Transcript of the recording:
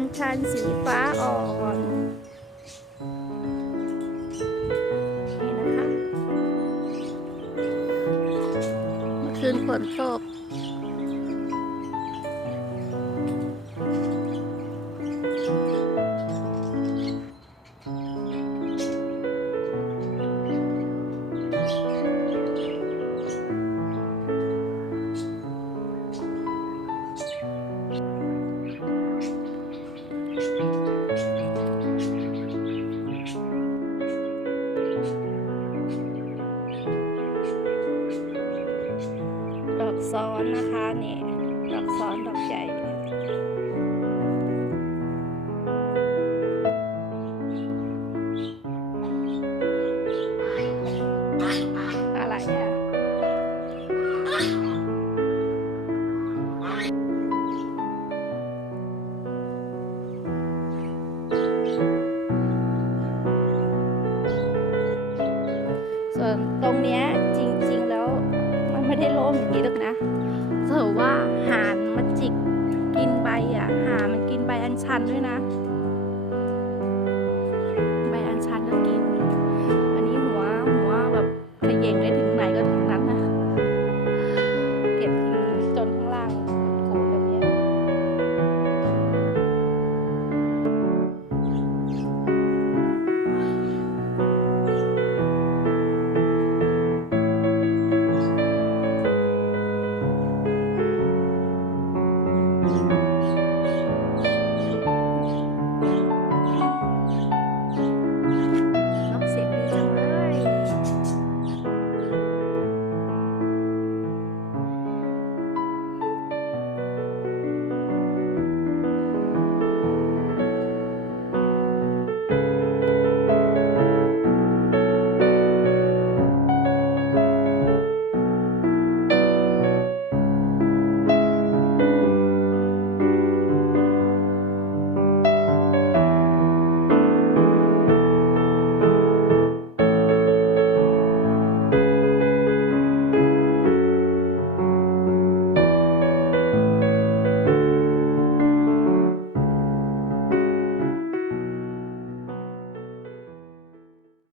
ญชันสีฟ้าอ่อนนี่นะคะเมื่อคืนฝนตก ซ้อนนะคะนี่ดอกซ้อนดอกใหญ่อะไรอะส่วนตรงเนี้ยจริง ไม่ได้โล่งอย่างนี้หรอกนะเธอว่าหานมาจิกกินใบอะหามันกินใบอัญชันด้วยนะ